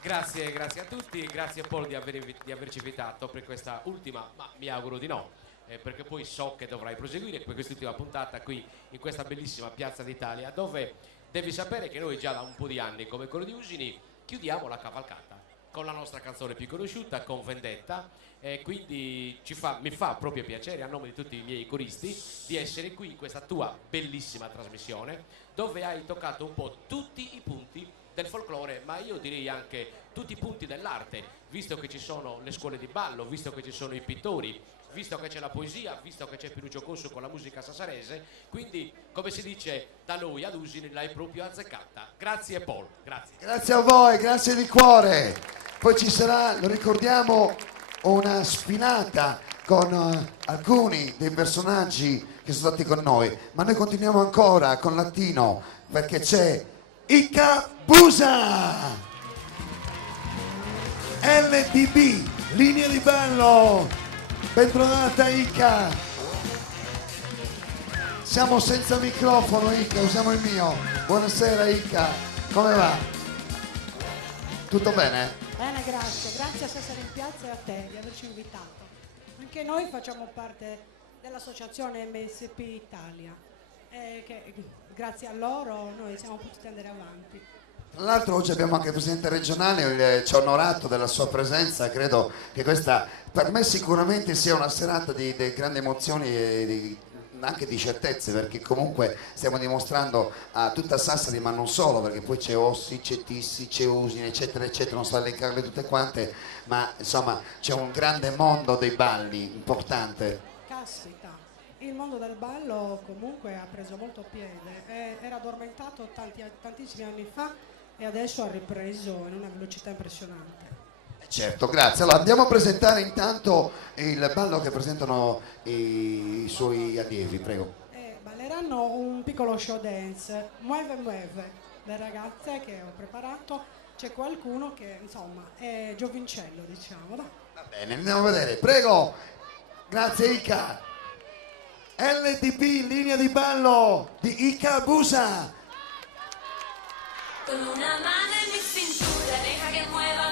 Grazie, grazie a tutti, grazie Paul di averci invitato per questa ultima, ma mi auguro di no, perché poi so che dovrai proseguire per quest'ultima puntata qui in questa bellissima Piazza d'Italia, dove devi sapere che noi già da un po' di anni, come quello di Usini, chiudiamo la cavalcata con la nostra canzone più conosciuta, con Vendetta, e quindi mi fa proprio piacere, a nome di tutti i miei coristi, di essere qui in questa tua bellissima trasmissione, dove hai toccato un po' tutti i punti del folklore, ma io direi anche tutti i punti dell'arte, visto che ci sono le scuole di ballo, visto che ci sono i pittori, visto che c'è la poesia, visto che c'è Pinuccio Cosso con la musica sassarese, quindi come si dice da noi ad Usini l'hai proprio azzeccata. Grazie Paul, grazie. Grazie a voi, grazie di cuore. Poi ci sarà, lo ricordiamo, una spinata con alcuni dei personaggi che sono stati con noi, ma noi continuiamo ancora con Latino perché c'è Ica Busa, LDB, linea di ballo, bentrovata Ica. Siamo senza microfono Ica, usiamo il mio. Buonasera Ica, come va? Tutto bene? Bene, grazie a Sassari in Piazza e a te di averci invitato. Anche noi facciamo parte dell'associazione MSP Italia, che grazie a loro noi siamo potuti andare avanti. Tra l'altro oggi abbiamo anche il presidente regionale, ci ha onorato della sua presenza, credo che questa per me sicuramente sia una serata di grandi emozioni e anche di certezze, perché comunque stiamo dimostrando a tutta Sassari, ma non solo, perché poi c'è Ossi, c'è Tissi, c'è Usine, eccetera eccetera, non sto a elencarle tutte quante, ma insomma c'è un grande mondo dei balli importante. Caspita, il mondo del ballo comunque ha preso molto piede, era addormentato tantissimi anni fa e adesso ha ripreso in una velocità impressionante. Certo, grazie. Allora andiamo a presentare intanto il ballo che presentano i suoi allievi, prego. Balleranno un piccolo show dance, Mueve Mueve, le ragazze che ho preparato, c'è qualcuno che insomma è giovincello, diciamo. Dai. Va bene, andiamo a vedere, prego. Grazie Ica. LDB, linea di ballo di Ica Busa. Con una mano en mi cintura, deja que mueva